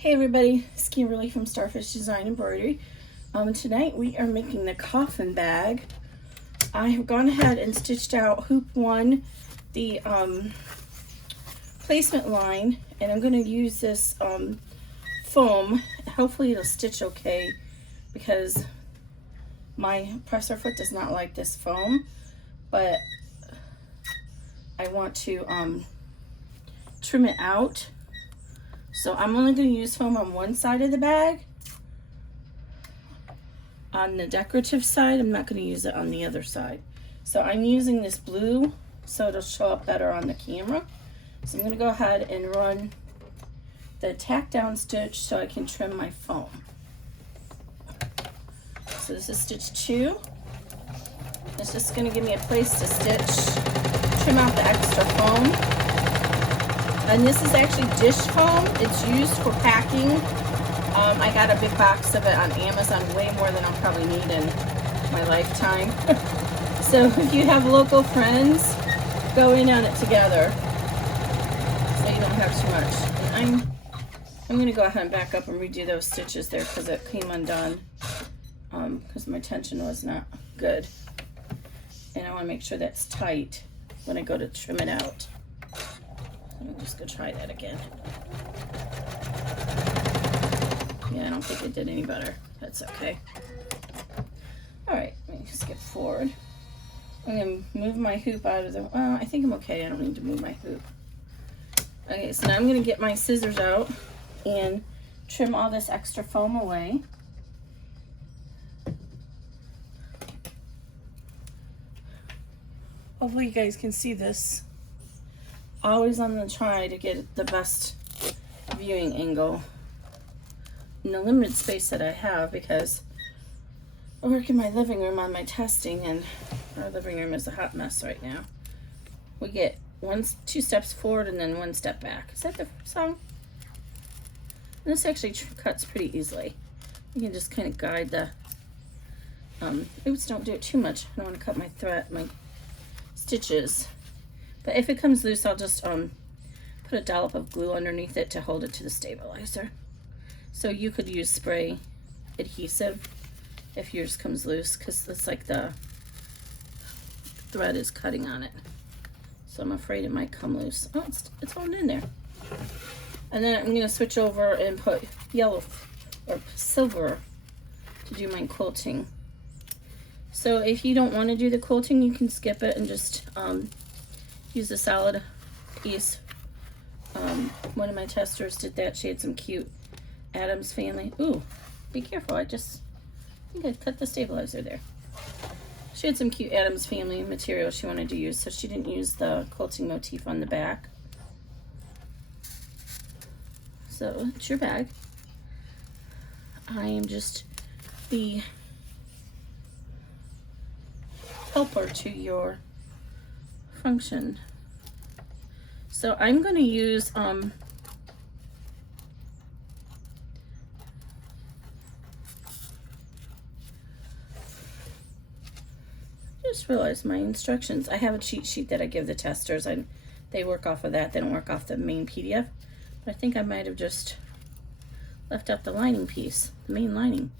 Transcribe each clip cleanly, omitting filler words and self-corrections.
Hey everybody, it's Kimberly from Starfish Design Embroidery. Tonight we are making the coffin bag. I have gone ahead and stitched out hoop 1, the placement line, and I'm going to use this foam. Hopefully it'll stitch okay because my presser foot does not like this foam, but I want to trim it out. So I'm only going to use foam on one side of the bag. On the decorative side, I'm not going to use it on the other side. So I'm using this blue so it'll show up better on the camera. So I'm going to go ahead and run the tack down stitch so I can trim my foam. So this is stitch 2. It's just going to give me a place to stitch, trim out the extra foam. And this is actually dish foam. It's used for packing. I got a big box of it on Amazon, way more than I'll probably need in my lifetime. So if you have local friends, go in on it together so you don't have too much. And I'm going to go ahead and back up and redo those stitches there because it came undone because my tension was not good. And I want to make sure that's tight when I go to trim it out. I'm just going to try that again. Yeah, I don't think it did any better. That's okay. Alright, let me skip forward. I'm going to move my hoop out of the... Well, I think I'm okay. I don't need to move my hoop. Okay, so now I'm going to get my scissors out and trim all this extra foam away. Hopefully you guys can see this. Always I'm going to try to get the best viewing angle in the limited space that I have because I work in my living room on my testing and our living room is a hot mess right now. We get 2 steps forward and then 1 step back. Is that the song? And this actually cuts pretty easily. You can just kind of guide the oops, don't do it too much. I don't want to cut my stitches. But if it comes loose, I'll just put a dollop of glue underneath it to hold it to the stabilizer. So you could use spray adhesive if yours comes loose because it's like the thread is cutting on it. So I'm afraid it might come loose. Oh, it's holding in there. And then I'm going to switch over and put yellow or silver to do my quilting. So if you don't want to do the quilting, you can skip it and just use a solid piece. One of my testers did that. She had some cute Addams Family. Ooh, be careful. I think I cut the stabilizer there. She had some cute Addams Family material she wanted to use, so she didn't use the quilting motif on the back. So it's your bag. I am just the helper to your function. So I'm going to use just realized my instructions. I have a cheat sheet that I give the testers and they work off of that. They don't work off the main PDF. But I think I might have just left out the lining piece, the main lining.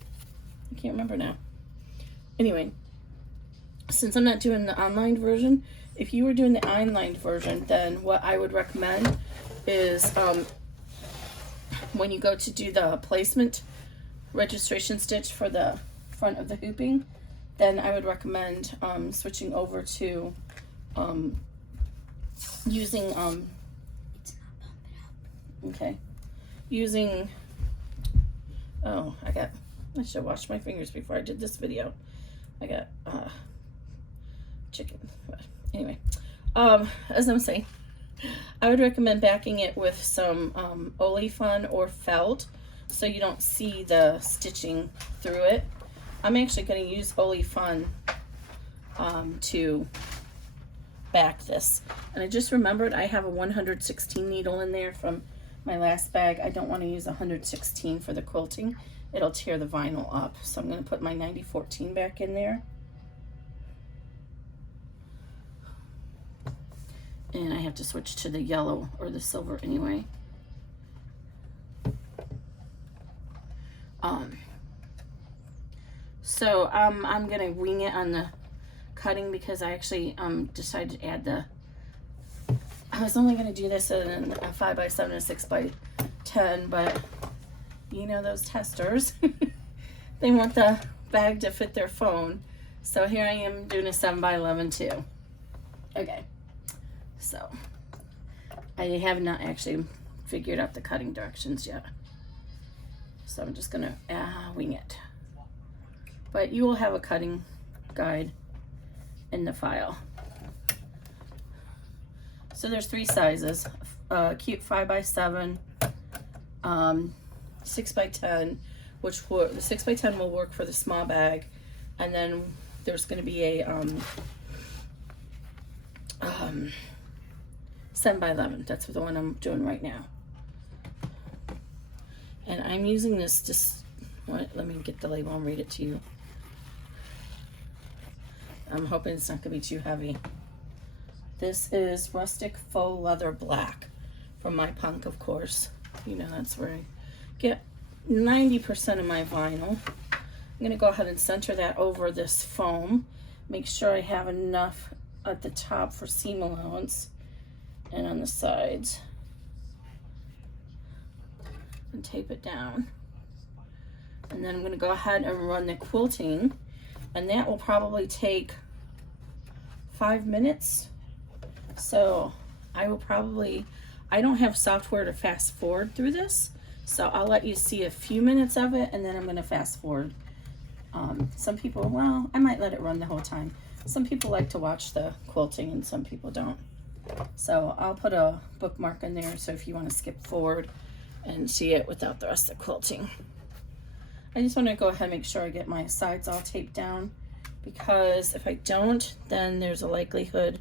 I can't remember now. Anyway, since I'm not doing the online version, if you were doing the online version, then what I would recommend is when you go to do the placement registration stitch for the front of the hooping, then I would recommend switching over to using okay, using, oh, I should have washed my fingers before I did this video. I got chicken. But anyway, as I'm saying, I would recommend backing it with some OLY Fun or felt so you don't see the stitching through it. I'm actually going to use OLY Fun to back this. And I just remembered I have a 116 needle in there from my last bag. I don't want to use 116 for the quilting. It'll tear the vinyl up. So I'm going to put my 9014 back in there. And I have to switch to the yellow or the silver anyway. So I'm gonna wing it on the cutting because I actually decided to add I was only gonna do this in a 5x7 and a 6x10, but you know those testers, they want the bag to fit their phone. So here I am doing a 7x11 too. Okay, so I have not actually figured out the cutting directions yet. So I'm just gonna wing it. But you will have a cutting guide in the file. So there's 3 sizes, cute 5x7, 6x10, which the 6x10 will work for the small bag, and then there's going to be a 7x11. That's the one I'm doing right now. And I'm using this let me get the label and read it to you. I'm hoping it's not going to be too heavy. This is Rustic Faux Leather Black from My Punk, of course. You know, that's where I get 90% of my vinyl. I'm going to go ahead and center that over this foam. Make sure I have enough at the top for seam allowance and on the sides. And tape it down. And then I'm going to go ahead and run the quilting, and that will probably take 5 minutes. So I don't have software to fast forward through this, so I'll let you see a few minutes of it and then I'm going to fast forward. Some people, well, I might let it run the whole time. Some people like to watch the quilting and some people don't. So I'll put a bookmark in there so if you want to skip forward and see it without the rest of the quilting. I just want to go ahead and make sure I get my sides all taped down, because if I don't, then there's a likelihood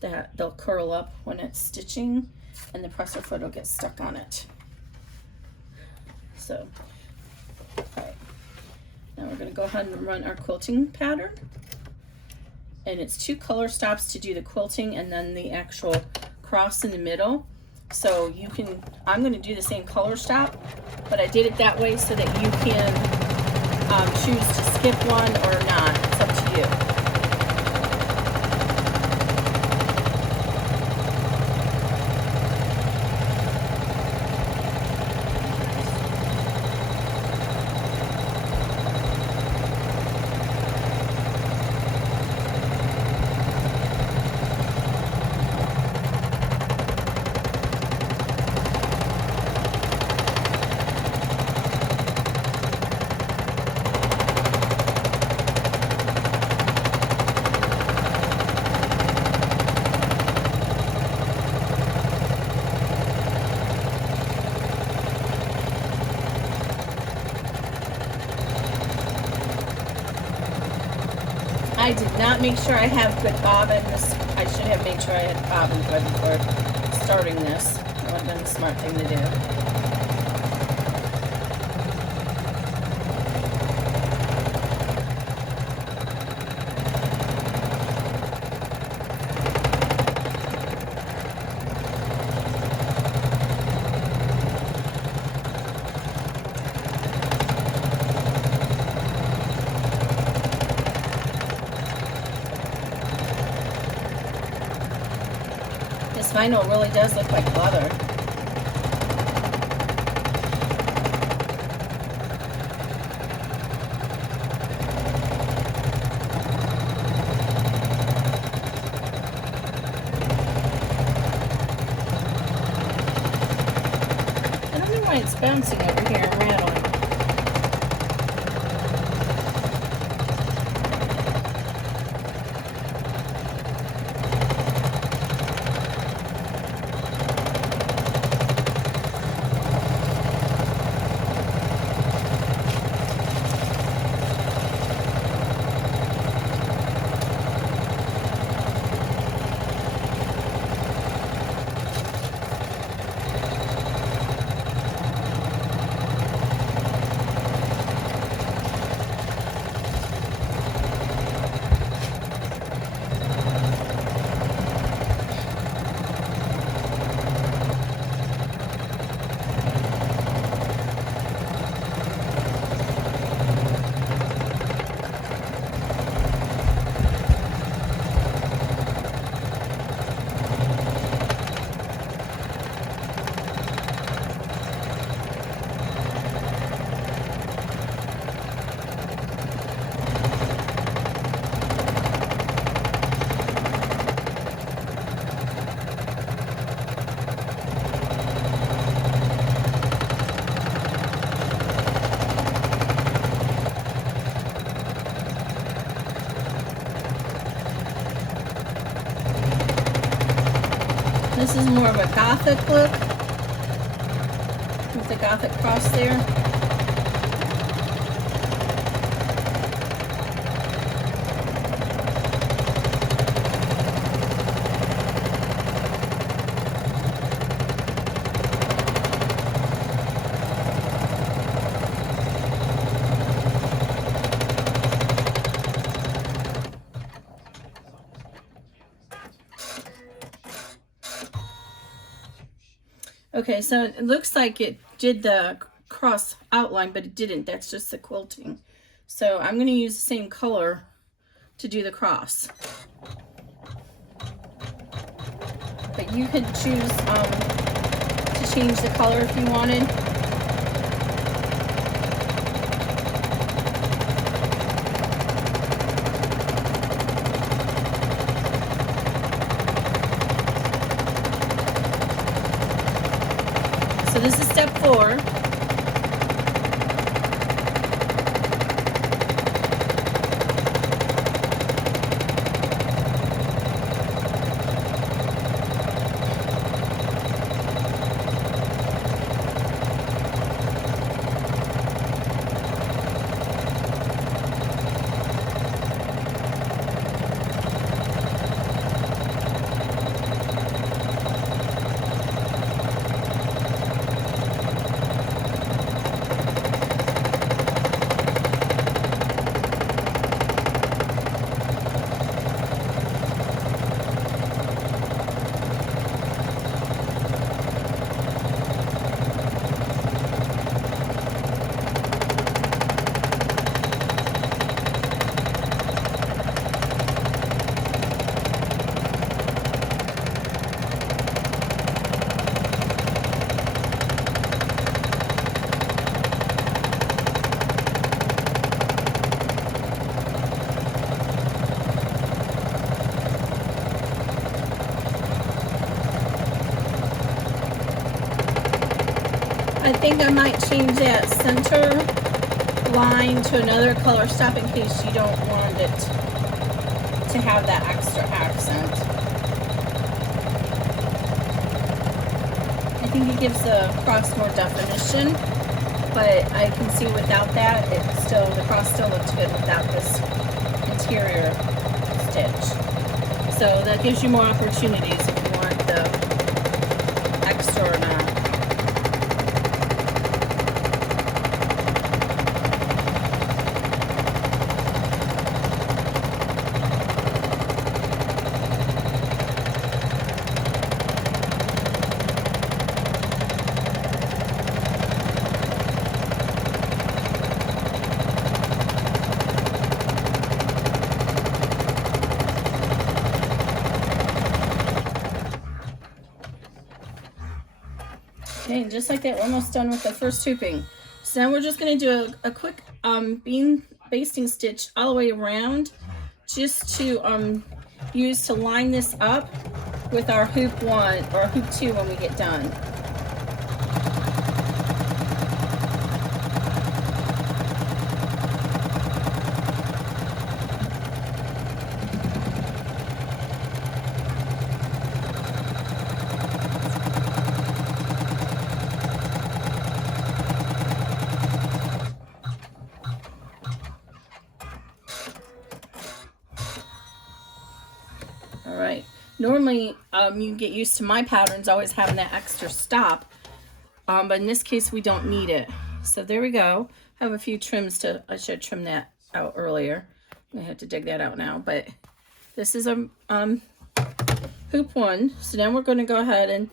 that they'll curl up when it's stitching and the presser foot will get stuck on it. So, all right. Now we're going to go ahead and run our quilting pattern. And it's 2 color stops to do the quilting and then the actual cross in the middle. So you can, I'm going to do the same color stop, but I did it that way so that you can choose to skip one or not. It's up to you. I did not make sure I have good bobbin. I should have made sure I had bobbin good before starting this. That would have been the smart thing to do. Vinyl really does look like leather. I don't know why it's bouncing over here and rattling. This is more of a gothic look with the gothic cross there. Okay, so it looks like it did the cross outline, but it didn't. That's just the quilting. So I'm going to use the same color to do the cross. But you could choose to change the color if you wanted. So this is step 4. I think I might change that center line to another color stop in case you don't want it to have that extra accent. I think it gives the cross more definition, but I can see without that, the cross still looks good without this interior stitch. So that gives you more opportunities if you want the extra or not. Okay, and just like that, we're almost done with the first hooping. So now we're just going to do a quick basting stitch all the way around, just to use to line this up with our hoop 1 or hoop 2 when we get done. Normally, you get used to my patterns always having that extra stop, but in this case, we don't need it. So there we go. I have a few trims I should trim that out earlier. I have to dig that out now, but this is a hoop 1. So now we're going to go ahead and,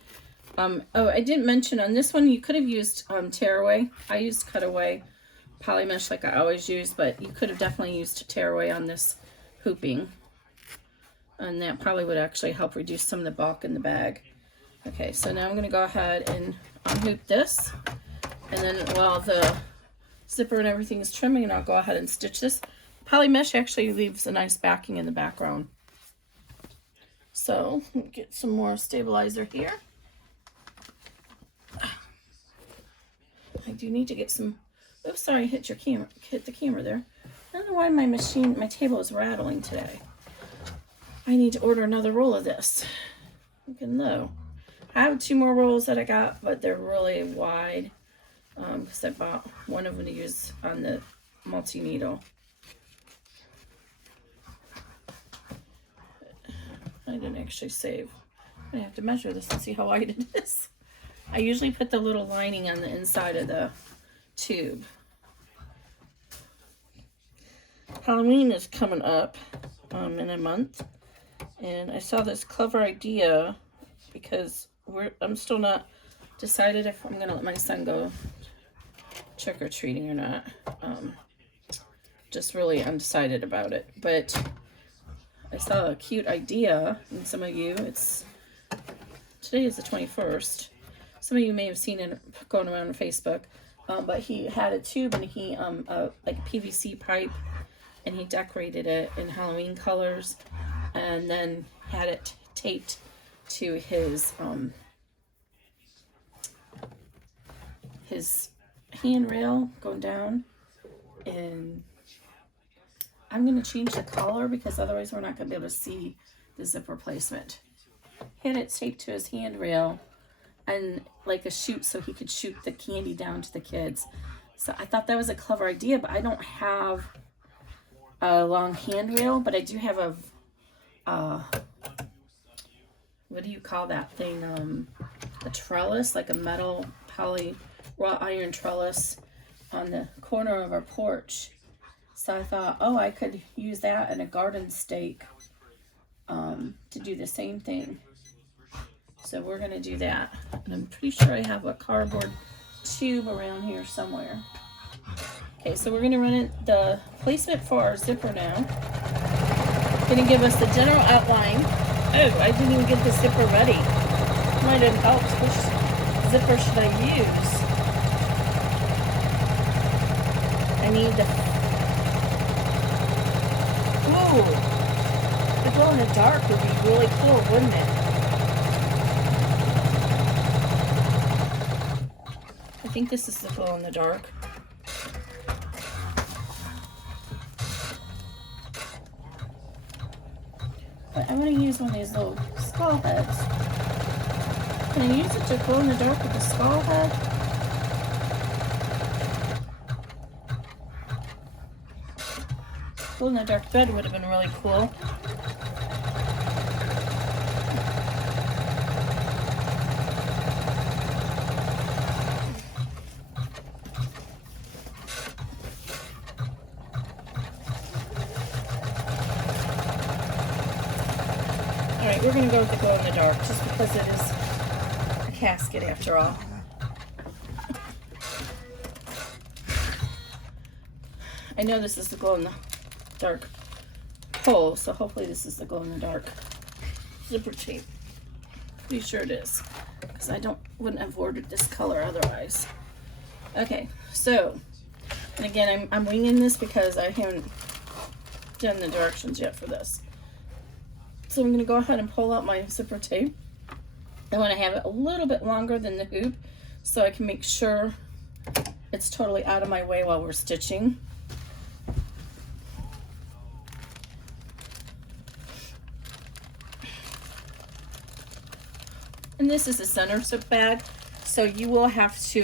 oh, I didn't mention on this one, you could have used tearaway. I used cutaway poly mesh like I always use, but you could have definitely used tearaway on this hooping. And that probably would actually help reduce some of the bulk in the bag. Okay, so now I'm going to go ahead and unhoop this. And then while the zipper and everything is trimming, and I'll go ahead and stitch this. Poly mesh actually leaves a nice backing in the background. So, get some more stabilizer here. I do need to get some, oh sorry, hit the camera there. I don't know why my table is rattling today. I need to order another roll of this. Looking low. I have 2 more rolls that I got, but they're really wide because I bought one of them to use on the multi-needle. I didn't actually save. I have to measure this and see how wide it is. I usually put the little lining on the inside of the tube. Halloween is coming up in a month, and I saw this clever idea because I'm still not decided if I'm gonna let my son go trick-or-treating or not. Just really undecided about it, but I saw a cute idea, and some of you, today is the 21st. Some of you may have seen it going around on Facebook, but he had a tube and he like a PVC pipe, and he decorated it in Halloween colors, and then had it taped to his handrail going down. And I'm going to change the collar because otherwise we're not going to be able to see the zipper placement. Had it taped to his handrail and like a chute so he could shoot the candy down to the kids. So I thought that was a clever idea, but I don't have a long handrail, but I do have a what do you call that thing? A trellis, like a metal wrought iron trellis on the corner of our porch. So I thought, oh, I could use that and a garden stake to do the same thing. So we're going to do that. And I'm pretty sure I have a cardboard tube around here somewhere. Okay, so we're going to run it, the placement for our zipper now. Going to give us the general outline. Oh, I didn't even get the zipper ready. Might have helped. Which zipper should I use? I need the... Ooh! The glow in the dark would be really cool, wouldn't it? I think this is the glow in the dark. But I'm going to use one of these little skull heads. Can I use it to glow in the dark with the skull head? Glow in the dark bed would have been really cool. Alright, we're going to go with the glow in the dark just because it is a casket after all. I know this is the glow in the dark hole, so hopefully this is the glow in the dark zipper tape. Pretty sure it is, because I wouldn't have ordered this color otherwise. Okay, so, and again, I'm winging this because I haven't done the directions yet for this. So I'm going to go ahead and pull out my zipper tape. I want to have it a little bit longer than the hoop so I can make sure it's totally out of my way while we're stitching. And this is a center zip bag, so you will have to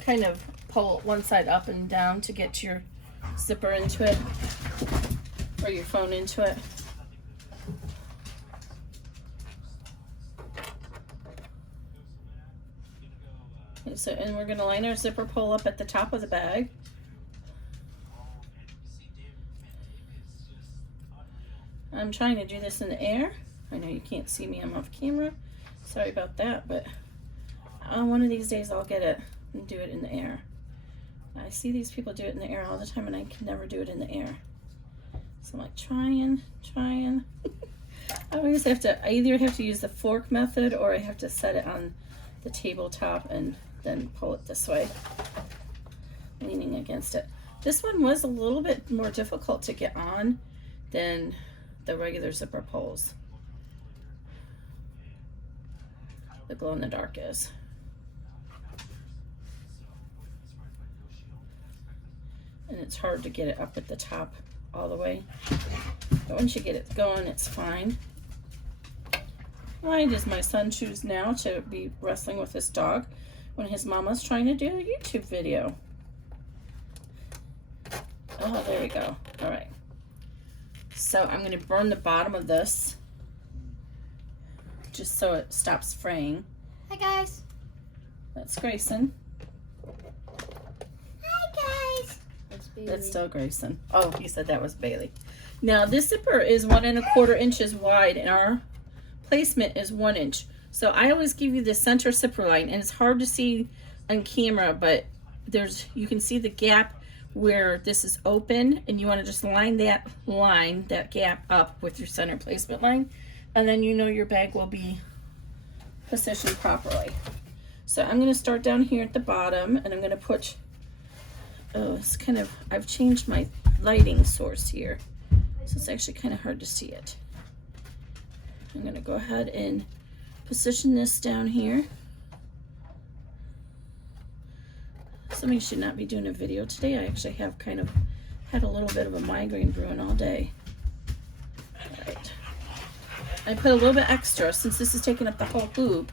kind of pull one side up and down to get your zipper into it, or your phone into it. Okay, so, and we're going to line our zipper pull up at the top of the bag. I'm trying to do this in the air. I know you can't see me, I'm off camera. Sorry about that, but one of these days I'll get it and do it in the air. I see these people do it in the air all the time and I can never do it in the air. So I'm like trying. I always have to, I either have to use the fork method or I have to set it on the tabletop and then pull it this way, leaning against it. This one was a little bit more difficult to get on than the regular zipper pulls. The glow in the dark is. And it's hard to get it up at the top all the way. But once you get it going, it's fine. Why does my son choose now to be wrestling with his dog when his mama's trying to do a YouTube video? Oh, there we go. All right. So I'm going to burn the bottom of this just so it stops fraying. Hi, guys. That's Grayson. Hi, guys. That's still Grayson. Oh, you said that was Bailey. Now, this zipper is 1 1/4 inches wide, and our placement is 1 inch. So I always give you the center zipper line, and it's hard to see on camera, but you can see the gap where this is open, and you want to just line that gap up with your center placement line, and then you know your bag will be positioned properly. So I'm going to start down here at the bottom, and I'm going to put, I've changed my lighting source here, so it's actually kind of hard to see it. I'm going to go ahead and position this down here. Somebody should not be doing a video today. I actually have kind of had a little bit of a migraine brewing all day. All right. I put a little bit extra since this is taking up the whole hoop.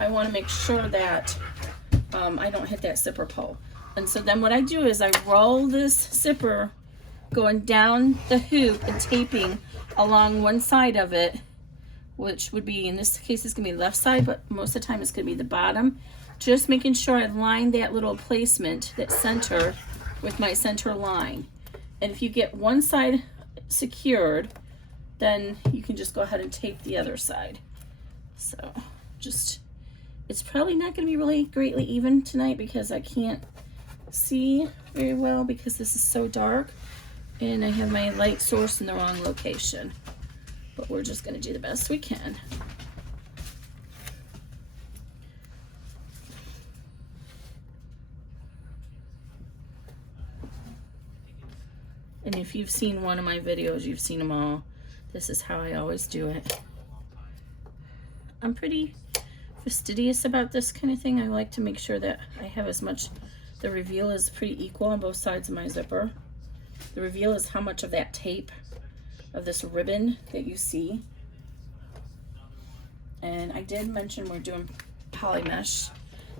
I want to make sure that I don't hit that zipper pull. And so then what I do is I roll this zipper going down the hoop and taping along one side of it, which would be, in this case, it's going to be left side, but most of the time it's going to be the bottom. Just making sure I line that little placement, that center, with my center line. And if you get one side secured, then you can just go ahead and tape the other side. So it's probably not going to be really greatly even tonight because I can't see very well because this is so dark and I have my light source in the wrong location. But we're just going to do the best we can. And if you've seen one of my videos, you've seen them all. This is how I always do it. I'm pretty fastidious about this kind of thing. I like to make sure that I have as much, the reveal is pretty equal on both sides of my zipper. The reveal is how much of that tape, of this ribbon that you see. And I did mention we're doing poly mesh.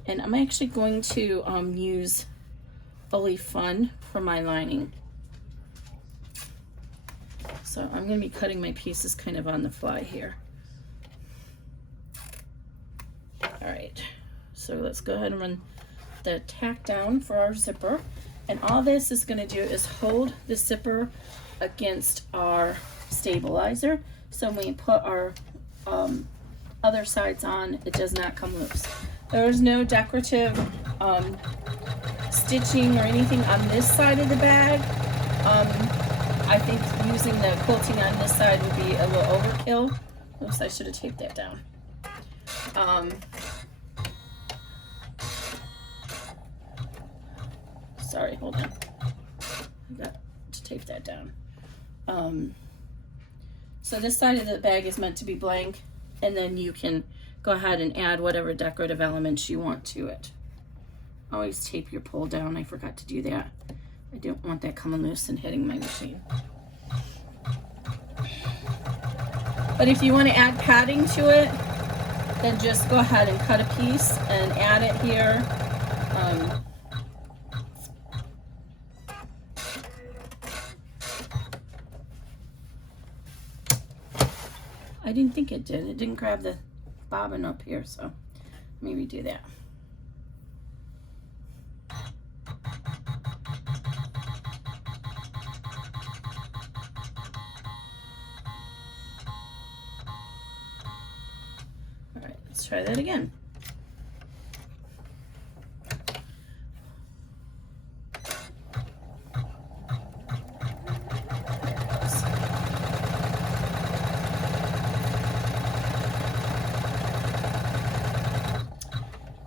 And I'm actually going to use OLY Fun for my lining. So I'm going to be cutting my pieces kind of on the fly here. All right, so let's go ahead and run the tack down for our zipper. And all this is going to do is hold the zipper against our stabilizer. So when we put our other sides on, it does not come loose. There's no decorative stitching or anything on this side of the bag. I think using the quilting on this side would be a little overkill. Oops, I should have taped that down. Sorry, hold on. I got to tape that down. So this side of the bag is meant to be blank, and then you can go ahead and add whatever decorative elements you want to it. Always tape your pull down. I forgot to do that. I don't want that coming loose and hitting my machine. But if you want to add padding to it, then just go ahead and cut a piece and add it here. I didn't think it did. It didn't grab the bobbin up here, so maybe do that. All right, let's try that again.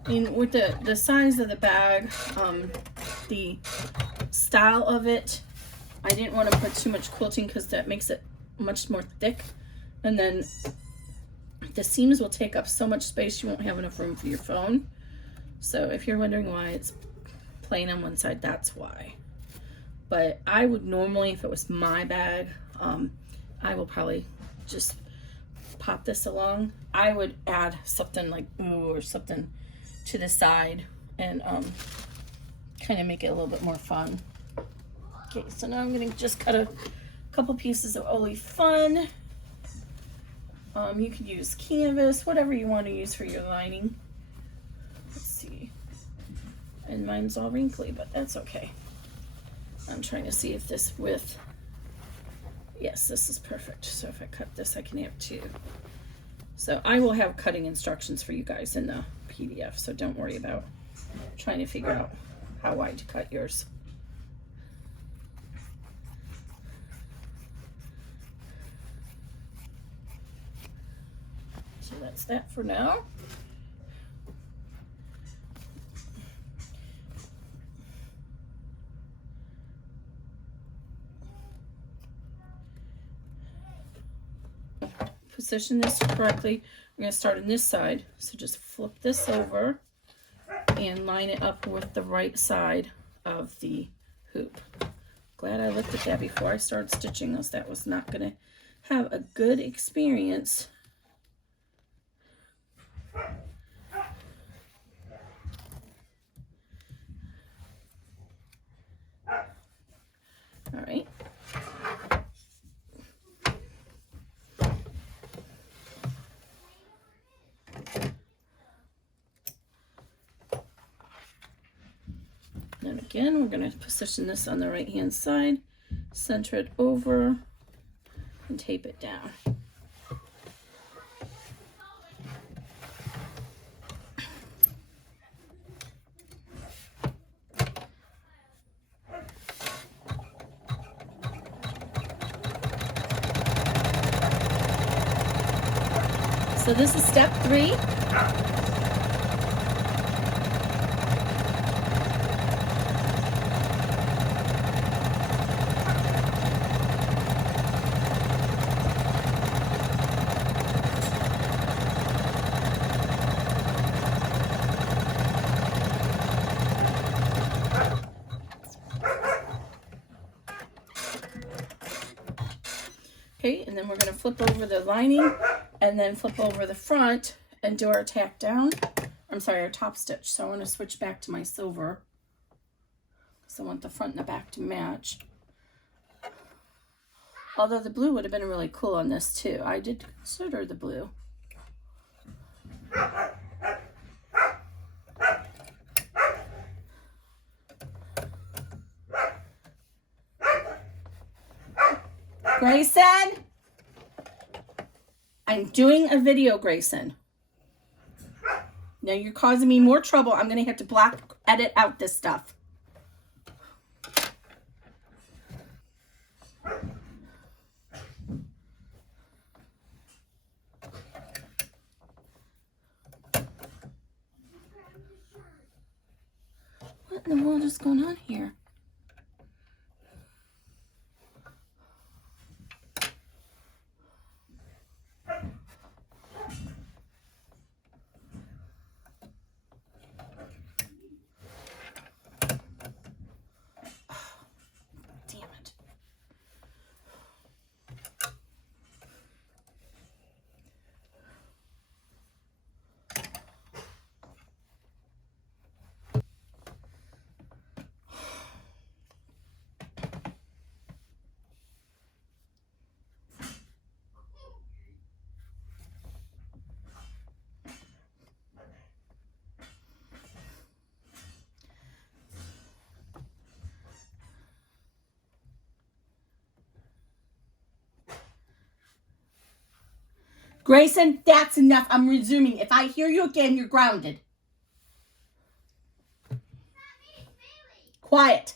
And with the size of the bag, the style of it, I didn't want to put too much quilting because that makes it much more thick. And then the seams will take up so much space you won't have enough room for your phone. So if you're wondering why it's plain on one side, that's why. But I would normally, if it was my bag, I will probably just pop this along, I would add something like ooh or something to the side and kind of make it a little bit more fun. Okay, so now I'm gonna just cut a couple pieces of OLY Fun. You can use canvas, whatever you want to use for your lining. Let's see. And mine's all wrinkly, but that's okay. I'm trying to see if this width, yes, this is perfect. So if I cut this, I can have 2. So I will have cutting instructions for you guys in the PDF, so don't worry about trying to figure out how wide to cut yours. So that's that for now. Position this correctly. We're going to start on this side. So just flip this over and line it up with the right side of the hoop. Glad I looked at that before I started stitching this. That was not going to have a good experience. All right. Then again, we're going to position this on the right hand side, center it over, and tape it down. So this is step 3. Okay, and then we're going to flip over the lining and then flip over the front and do our tack down. I'm sorry, our top stitch. So I want to switch back to my silver. So I want the front and the back to match. Although the blue would have been really cool on this too. I did consider the blue. Grayson, I'm doing a video, Grayson. Now you're causing me more trouble. I'm going to have to edit out this stuff. What in the world is going on here? Grayson, that's enough. I'm resuming. If I hear you again, you're grounded. Quiet.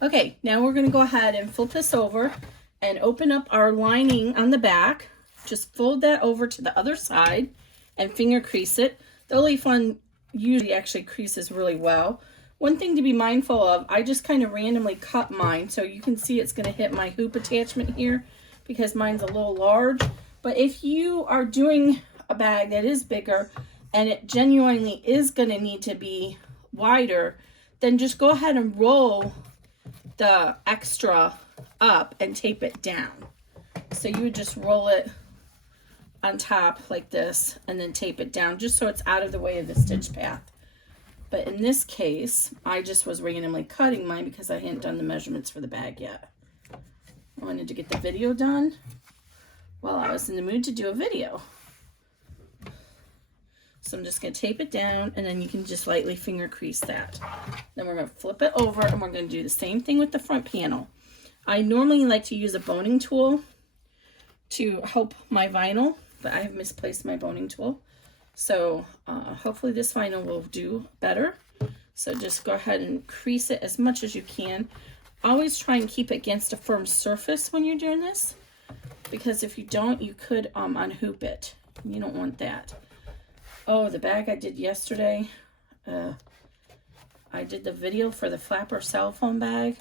Okay, now we're going to go ahead and flip this over and open up our lining on the back. Just fold that over to the other side and finger crease it. The OLY Fun usually actually creases really well. One thing to be mindful of, I just kind of randomly cut mine, so you can see it's going to hit my hoop attachment here because mine's a little large. But if you are doing a bag that is bigger and it genuinely is going to need to be wider, then just go ahead and roll the extra up and tape it down. So you would just roll it on top like this and then tape it down just so it's out of the way of the stitch path. But in this case, I just was randomly cutting mine because I hadn't done the measurements for the bag yet. I wanted to get the video done while I was in the mood to do a video. So I'm just going to tape it down, and then you can just lightly finger crease that. Then we're going to flip it over, and we're going to do the same thing with the front panel. I normally like to use a boning tool to help my vinyl, but I have misplaced my boning tool. So hopefully this vinyl will do better. So just go ahead and crease it as much as you can. Always try and keep it against a firm surface when you're doing this, because if you don't, you could unhoop it. You don't want that. Oh, the bag I did yesterday, I did the video for the flapper cell phone bag,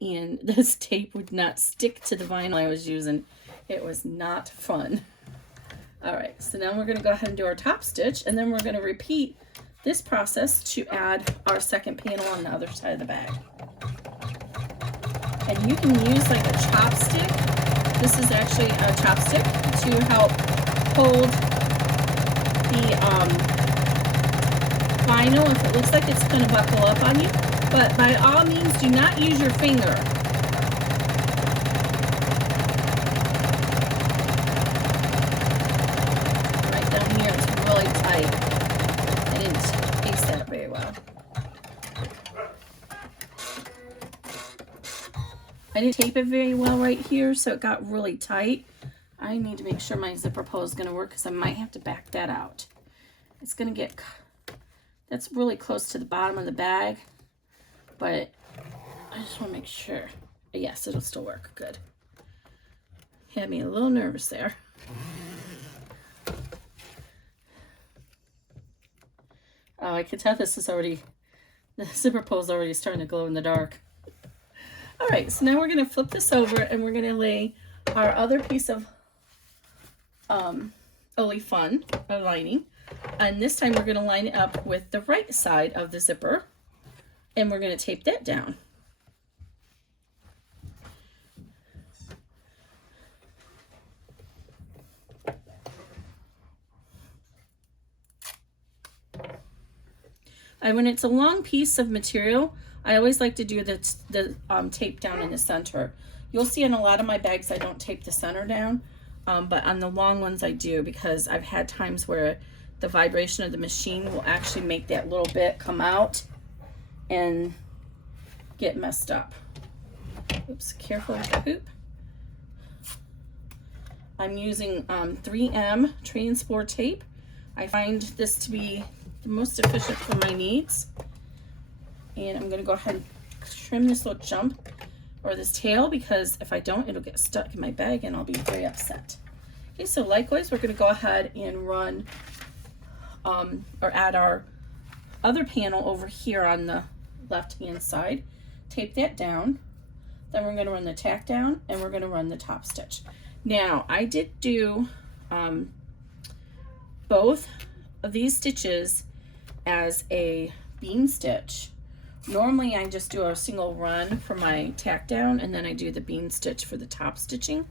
and this tape would not stick to the vinyl I was using. It was not fun. All right, so now we're going to go ahead and do our top stitch, and then we're going to repeat this process to add our second panel on the other side of the bag. And you can use like a chopstick. This is actually a chopstick to help hold the vinyl if it looks like it's going to buckle up on you. But by all means, do not use your finger. Right down here, it's really tight. I didn't taste that very well. I didn't tape it very well right here, so it got really tight. I need to make sure my zipper pull is going to work because I might have to back that out. It's going to get, that's really close to the bottom of the bag, but I just want to make sure. Yes, it'll still work. Good. Had me a little nervous there. Oh, I can tell this is already, the zipper pull is already starting to glow in the dark. All right, so now we're going to flip this over and we're going to lay our other piece of OLY Fun lining. And this time we're going to line it up with the right side of the zipper, and we're going to tape that down. And when it's a long piece of material, I always like to do the tape down in the center. You'll see in a lot of my bags I don't tape the center down, but on the long ones I do, because I've had times where the vibration of the machine will actually make that little bit come out and get messed up. Oops, careful with the hoop. I'm using 3M Transport tape. I find this to be the most efficient for my needs. And I'm going to go ahead and trim this little jump or this tail, because if I don't, it'll get stuck in my bag and I'll be very upset. Okay, so likewise, we're going to go ahead and run or add our other panel over here on the left hand side. Tape that down. Then we're going to run the tack down and we're going to run the top stitch. Now, I did do both of these stitches as a bean stitch. Normally I just do a single run for my tack down and then I do the bean stitch for the top stitching.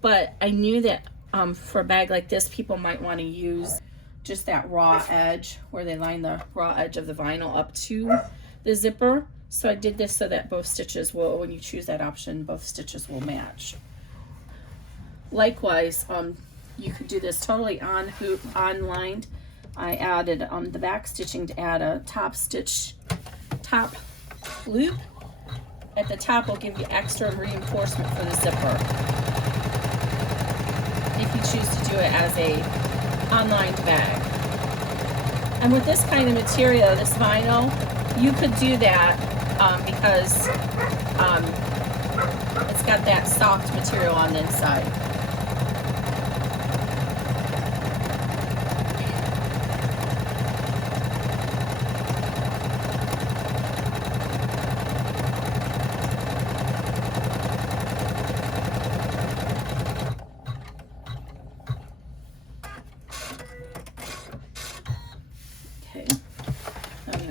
But I knew that for a bag like this, people might want to use just that raw edge where they line the raw edge of the vinyl up to the zipper. So I did this so that both stitches will, when you choose that option, both stitches will match. Likewise, you could do this totally on hoop, on lined. I added the back stitching to add a top stitch, top loop. At the top will give you extra reinforcement for the zipper, if you choose to do it as a unlined bag. And with this kind of material, this vinyl, you could do that because it's got that soft material on the inside.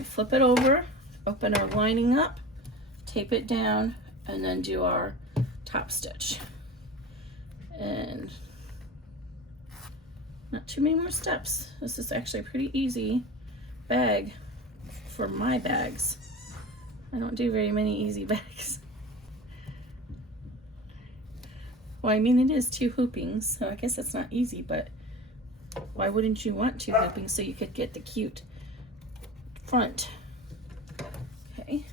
Flip it over, open our lining up, tape it down, and then do our top stitch. And Not too many more steps. This is actually a pretty easy bag for my bags. I don't do very many easy bags. Well, I mean, it is 2 hoopings, so I guess it's not easy, but why wouldn't you want 2 hoopings so you could get the cute front? Okay.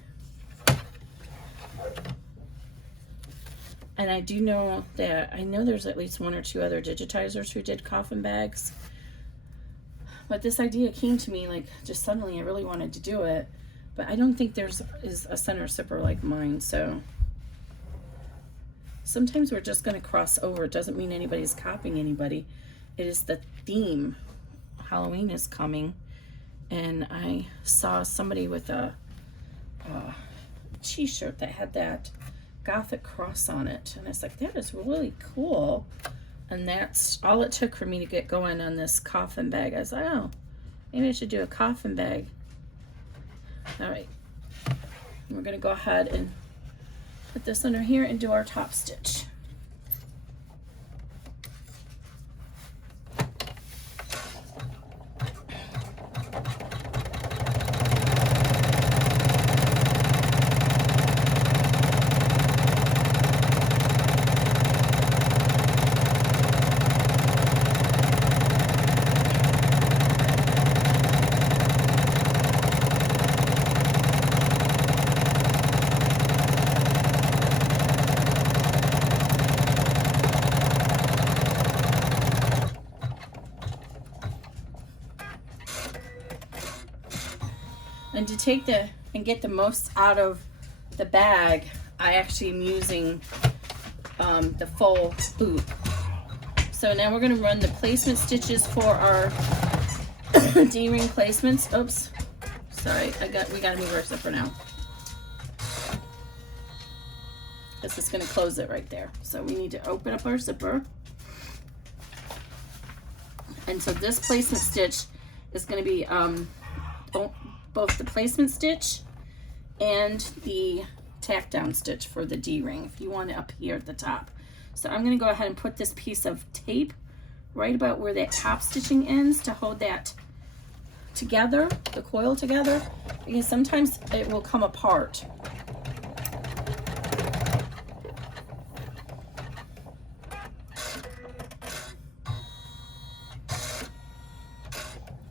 And I do know that, I know there's at least 1 or 2 other digitizers who did coffin bags. But this idea came to me like just suddenly. I really wanted to do it. But I don't think is a center zipper like mine, so sometimes we're just going to cross over. It doesn't mean anybody's copying anybody. It is the theme. Halloween is coming, and I saw somebody with a t-shirt that had that Gothic cross on it, and I was like, that is really cool. And that's all it took for me to get going on this coffin bag. I was like, oh, maybe I should do a coffin bag. All right, we're gonna go ahead and put this under here and do our top stitch. And to take and get the most out of the bag, I actually am using the full hoop. So now we're going to run the placement stitches for our D-ring placements. Oops, sorry, we got to move our zipper now. This is going to close it right there. So we need to open up our zipper. And so this placement stitch is going to be both the placement stitch and the tack down stitch for the D-ring if you want it up here at the top. So I'm going to go ahead and put this piece of tape right about where that top stitching ends to hold that together, the coil together, because sometimes it will come apart.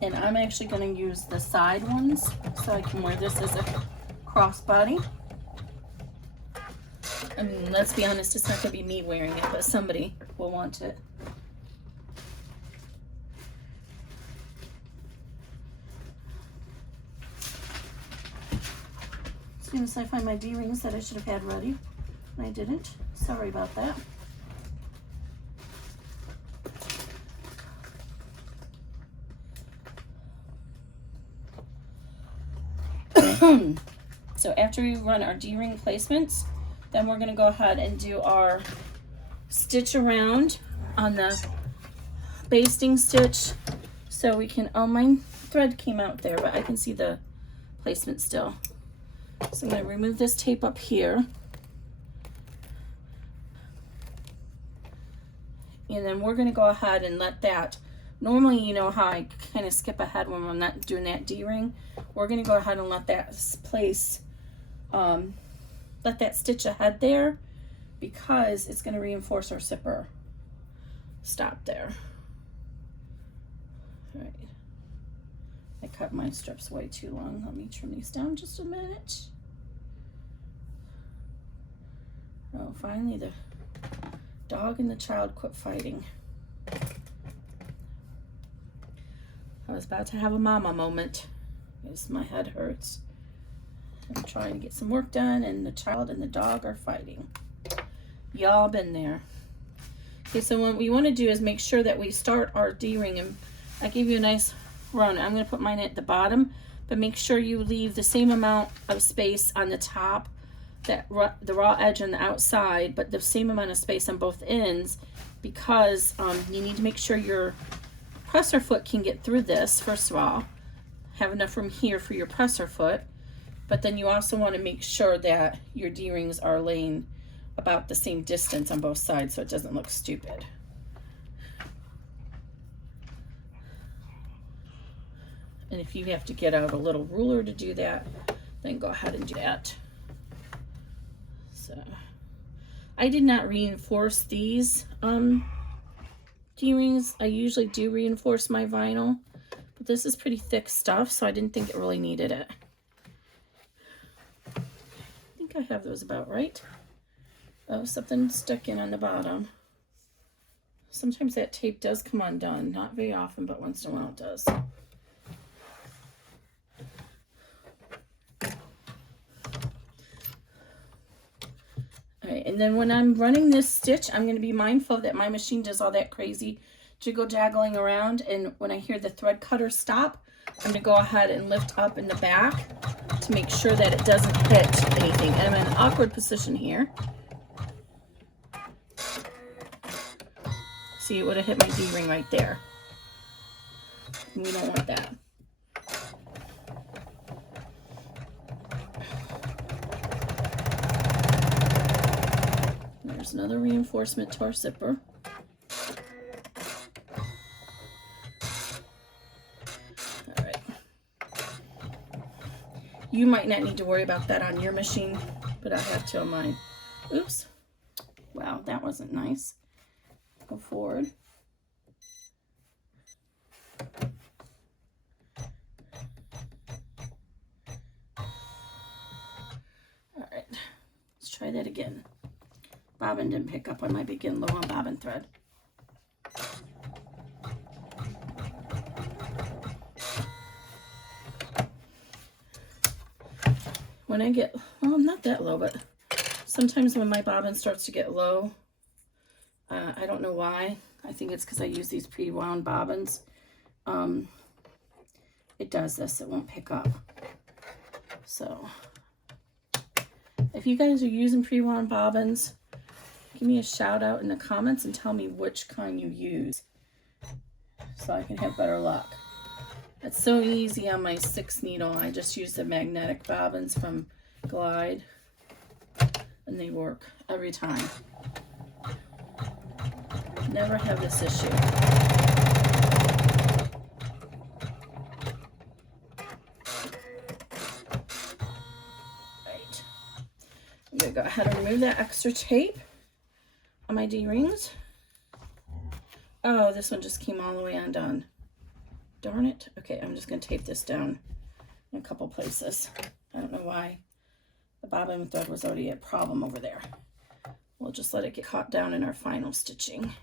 And I'm actually going to use the side ones so I can wear this as a crossbody. I mean, let's be honest, it's not going to be me wearing it, but somebody will want it. As soon as I find my D-rings that I should have had ready, and I didn't. Sorry about that. So after we run our D-ring placements, then we're going to go ahead and do our stitch around on the basting stitch. So we can, oh, my thread came out there, but I can see the placement still. So I'm going to remove this tape up here. And then we're going to go ahead and let that, normally you know how I kind of skip ahead when I'm not doing that D-ring. We're going to go ahead and let that place, let that stitch ahead there, because it's going to reinforce our zipper. Stop there. All right. I cut my strips way too long. Let me trim these down just a minute. Oh, finally the dog and the child quit fighting. I was about to have a mama moment because my head hurts. I'm trying to get some work done and the child and the dog are fighting. Y'all been there. Okay, so what we want to do is make sure that we start our D-ring, and I gave you a nice run. I'm going to put mine at the bottom, but make sure you leave the same amount of space on the top, that the raw edge on the outside, but the same amount of space on both ends, because you need to make sure your presser foot can get through this. First of all, have enough room here for your presser foot, but then you also want to make sure that your D-rings are laying about the same distance on both sides so it doesn't look stupid. And if you have to get out a little ruler to do that, then go ahead and do that. So I did not reinforce these D-rings. I usually do reinforce my vinyl, but this is pretty thick stuff, so I didn't think it really needed it. I think I have those about right. Oh, something stuck in on the bottom. Sometimes that tape does come undone. Not very often, but once in a while it does. Alright, and then when I'm running this stitch, I'm going to be mindful that my machine does all that crazy jiggle jaggling around, and when I hear the thread cutter stop, I'm going to go ahead and lift up in the back to make sure that it doesn't hit anything. And I'm in an awkward position here. See, it would have hit my D-ring right there. And we don't want that. There's another reinforcement to our zipper. All right. You might not need to worry about that on your machine, but I have to on mine. Oops. Wow, that wasn't nice. Go forward. All right, let's try that again. Bobbin didn't pick up on my begin low on bobbin thread. When I get, well, not that low, but sometimes when my bobbin starts to get low, I don't know why. I think it's because I use these pre-wound bobbins. It does this. It won't pick up. So if you guys are using pre-wound bobbins, give me a shout out in the comments and tell me which kind you use so I can have better luck. It's so easy on my 6 needle. I just use the magnetic bobbins from Glide and they work every time. Never have this issue. Right. I'm going to go ahead and remove that extra tape on my D-rings. Oh, this one just came all the way undone. Darn it. Okay, I'm just going to tape this down in a couple places. I don't know why the bobbin thread was already a problem over there. We'll just let it get caught down in our final stitching.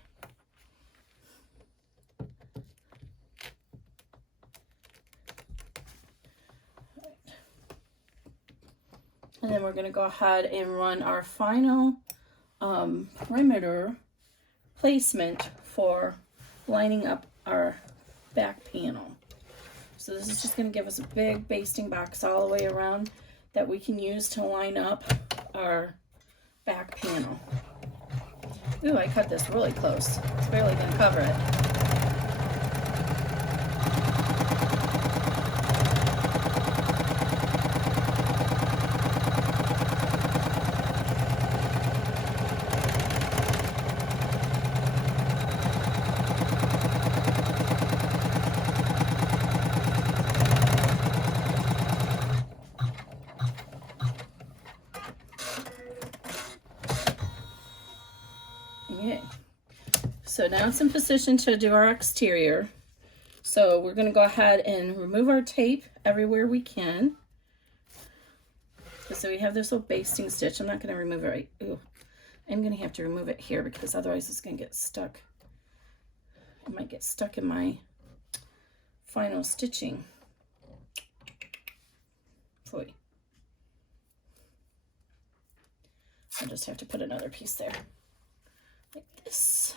And then we're going to go ahead and run our final perimeter placement for lining up our back panel. So this is just going to give us a big basting box all the way around that we can use to line up our back panel. Ooh, I cut this really close. It's barely going to cover it. Okay, so now it's in position to do our exterior. So we're going to go ahead and remove our tape everywhere we can. So we have this little basting stitch. I'm not going to remove it right. Ooh, I'm going to have to remove it here because otherwise it's going to get stuck. It might get stuck in my final stitching. Boy. I'll just have to put another piece there. Like this.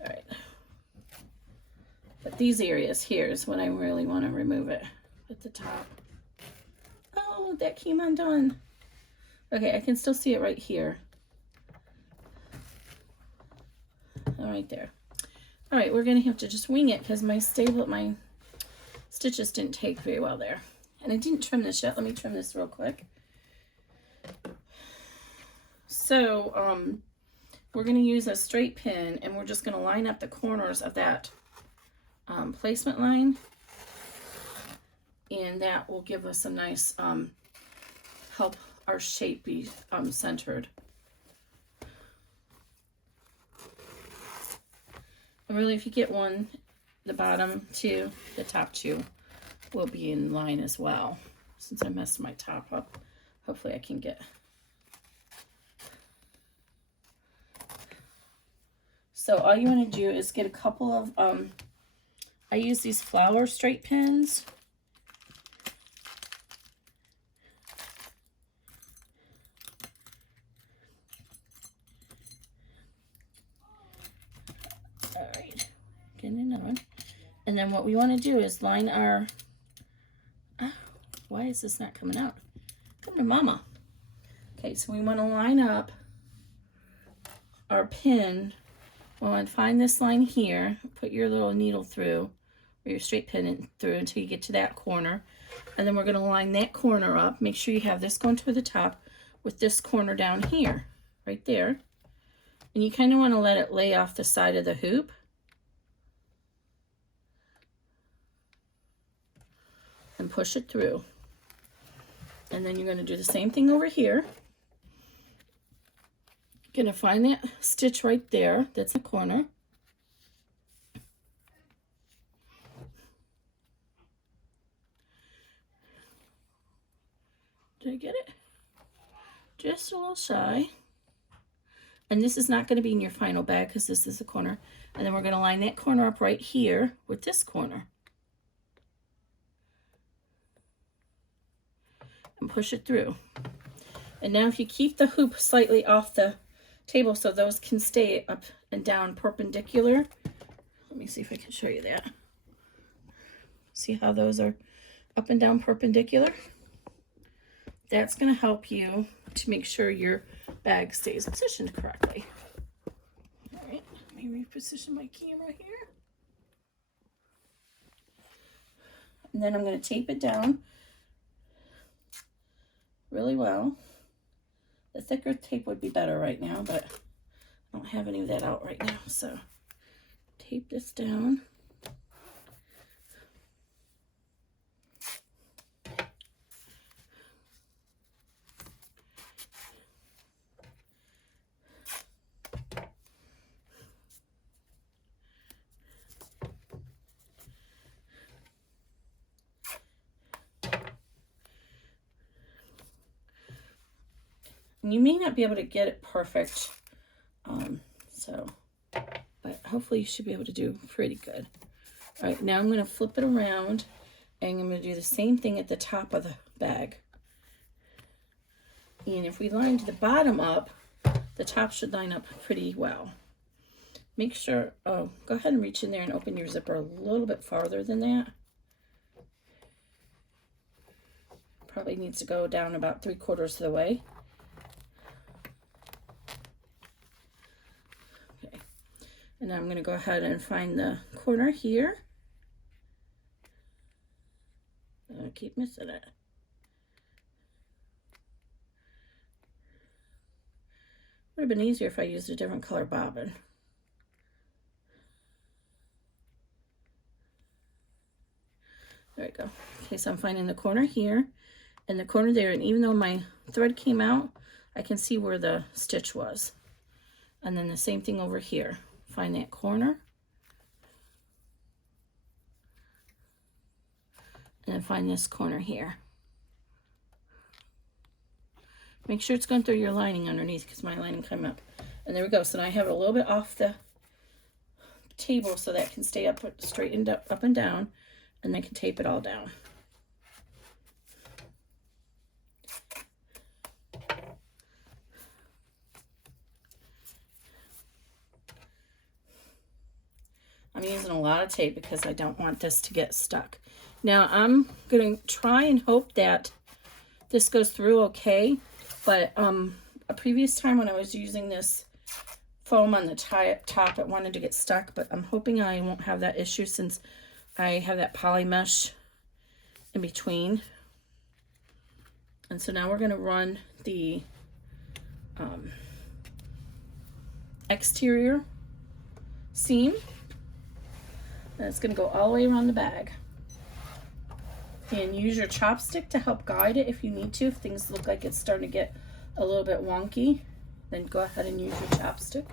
All right. But these areas here is when I really want to remove it at the top. Oh, that came undone. Okay, I can still see it right here. All right there. All right, we're gonna have to just wing it because my stitches didn't take very well there. And I didn't trim this yet. Let me trim this real quick. So, we're going to use a straight pin and we're just going to line up the corners of that placement line. and that will give us a nice, help our shape be centered. And really, if you get one, the bottom two, the top two will be in line as well. Since I messed my top up, hopefully I can get. So all you want to do is get a couple of, I use these flower straight pins. All right, getting it on. And then what we want to do is line our, why is this not coming out? Come to mama. Okay, so we want to line up our pin. Well, and find this line here, put your little needle through, or your straight pin through until you get to that corner. And then we're going to line that corner up. Make sure you have this going toward the top with this corner down here, right there. And you kind of want to let it lay off the side of the hoop. And push it through. And then you're going to do the same thing over here. You're going to find that stitch right there. That's the corner. Did I get it? Just a little shy. And this is not going to be in your final bag because this is the corner. And then we're going to line that corner up right here with this corner. And push it through. And now if you keep the hoop slightly off the table so those can stay up and down perpendicular. Let me see if I can show you that. See how those are up and down perpendicular? That's going to help you to make sure your bag stays positioned correctly. All right, let me reposition my camera here. And then I'm going to tape it down really well. The thicker tape would be better right now, but I don't have any of that out right now. So tape this down. You may not be able to get it perfect, but hopefully you should be able to do pretty good. All right, now I'm going to flip it around, and I'm going to do the same thing at the top of the bag. And if we line the bottom up, the top should line up pretty well. Make sure, go ahead and reach in there and open your zipper a little bit farther than that. Probably needs to go down about 3/4 of the way. And I'm going to go ahead and find the corner here. I keep missing it. Would have been easier if I used a different color bobbin. There we go. Okay, so I'm finding the corner here and the corner there. And even though my thread came out, I can see where the stitch was. And then the same thing over here. Find that corner. And then find this corner here. Make sure it's going through your lining underneath because my lining came up. And there we go. So now I have it a little bit off the table so that can stay up, straightened up and down. And then I can tape it all down. I'm using a lot of tape because I don't want this to get stuck. Now I'm going to try and hope that this goes through okay. But a previous time when I was using this foam on the top, it wanted to get stuck. But I'm hoping I won't have that issue since I have that poly mesh in between. And so now we're going to run the exterior seam. And it's going to go all the way around the bag. And use your chopstick to help guide it if you need to. If things look like it's starting to get a little bit wonky, then go ahead and use your chopstick.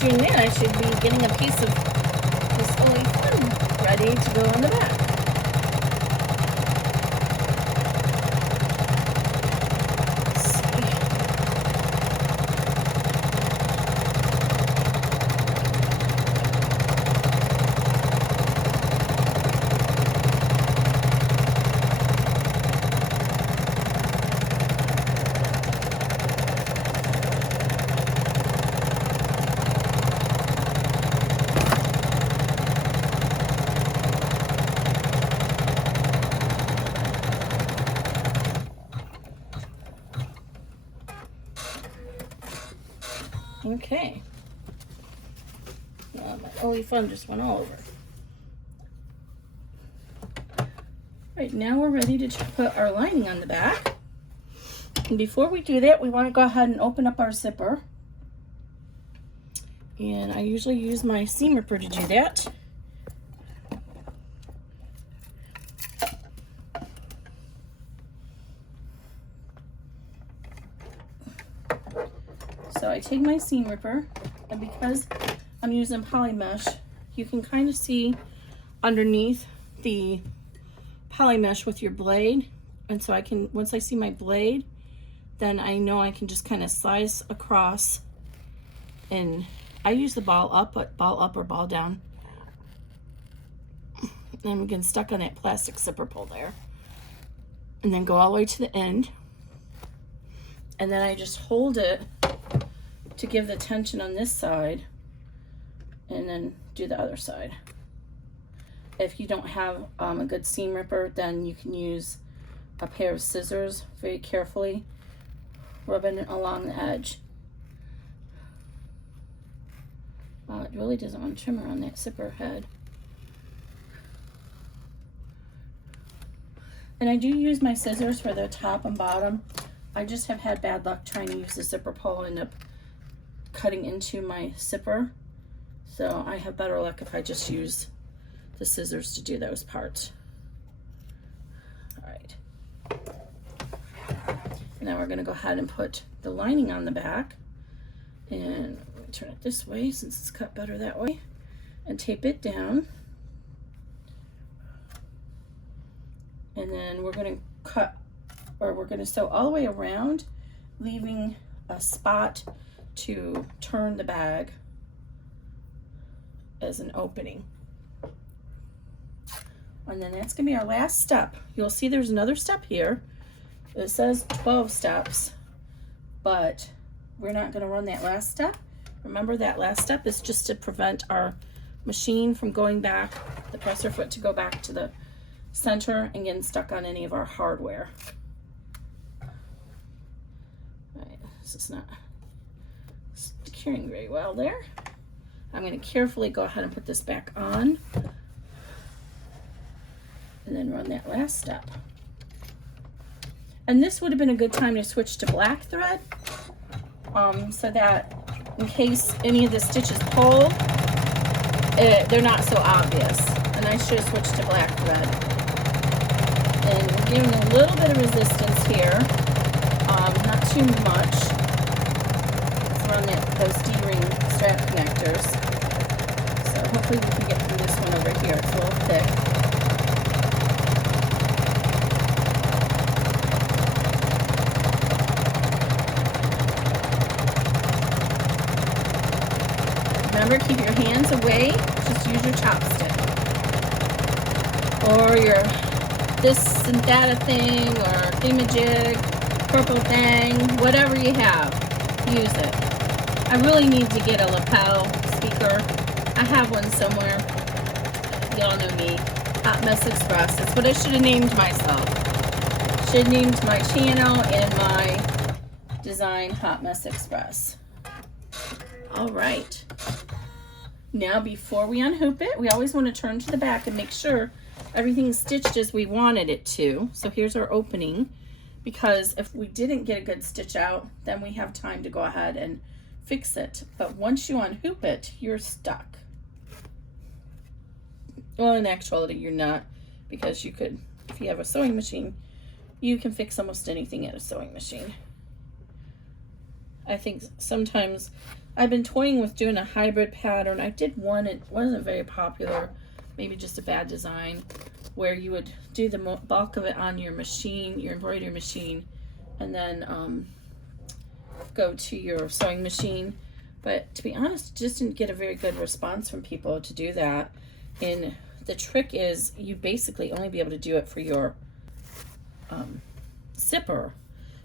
Doing that, I should be getting a piece of this OLY Fun ready to go on the back. Okay. My OLY Fun just went all over. Right, now we're ready to put our lining on the back. And before we do that, we want to go ahead and open up our zipper. And I usually use my seam ripper to do that. So I take my seam ripper, and because I'm using poly mesh, you can kind of see underneath the poly mesh with your blade. And so I can, once I see my blade, then I know I can just kind of slice across, and I use the ball up or ball down. And I'm getting stuck on that plastic zipper pull there. And then go all the way to the end. And then I just hold it to give the tension on this side, and then do the other side. If you don't have a good seam ripper, then you can use a pair of scissors, very carefully rubbing it along the edge. It really doesn't want to trim around that zipper head. And I do use my scissors for the top and bottom. I just have had bad luck trying to use the zipper pull and end up cutting into my zipper. So I have better luck if I just use the scissors to do those parts. All right. And now we're going to go ahead and put the lining on the back. And I'm going to turn it this way since it's cut better that way. And tape it down. And then we're going to cut, or we're going to sew all the way around, leaving a spot to turn the bag as an opening. And then that's going to be our last step. You'll see there's another step here. It says 12 steps, but we're not going to run that last step. Remember, that last step is just to prevent our machine from going back, the presser foot to go back to the center and getting stuck on any of our hardware. All right, this is not securing very well there. I'm going to carefully go ahead and put this back on, and then run that last step. And this would have been a good time to switch to black thread, so that in case any of the stitches pull, they're not so obvious. And I should have switched to black thread. And we're giving a little bit of resistance here, not too much. Let's run those D-ring strap connectors. So hopefully we can get through this one over here. It's a little thick. Remember, Remember, keep your hands away. Just use your chopstick. Or your this synthetic thing, or thingamajig, purple thing, whatever you have, use it. I really need to get a lapel speaker. I have one somewhere. Y'all know me. Hot Mess Express. That's what I should have named myself. Should have named my channel and my design Hot Mess Express. All right. Now, before we unhoop it, we always want to turn to the back and make sure everything's stitched as we wanted it to. So here's our opening, because if we didn't get a good stitch out, then we have time to go ahead and fix it. But once you unhoop it, you're stuck. Well, in actuality, you're not, because you could, if you have a sewing machine, you can fix almost anything at a sewing machine. I think sometimes I've been toying with doing a hybrid pattern. I did one, it wasn't very popular, maybe just a bad design, where you would do the bulk of it on your machine, your embroidery machine, and then go to your sewing machine. But to be honest, just didn't get a very good response from people to do that. And the trick is you basically only be able to do it for your zipper,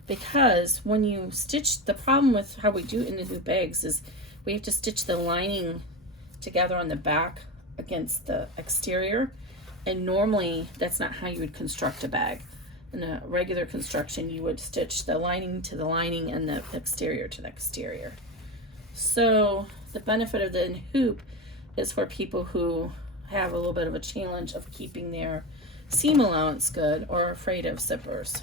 because when you stitch, the problem with how we do it in the new bags is we have to stitch the lining together on the back against the exterior, and normally that's not how you would construct a bag. In a regular construction, you would stitch the lining to the lining and the exterior to the exterior. So the benefit of the hoop is for people who have a little bit of a challenge of keeping their seam allowance good or are afraid of zippers.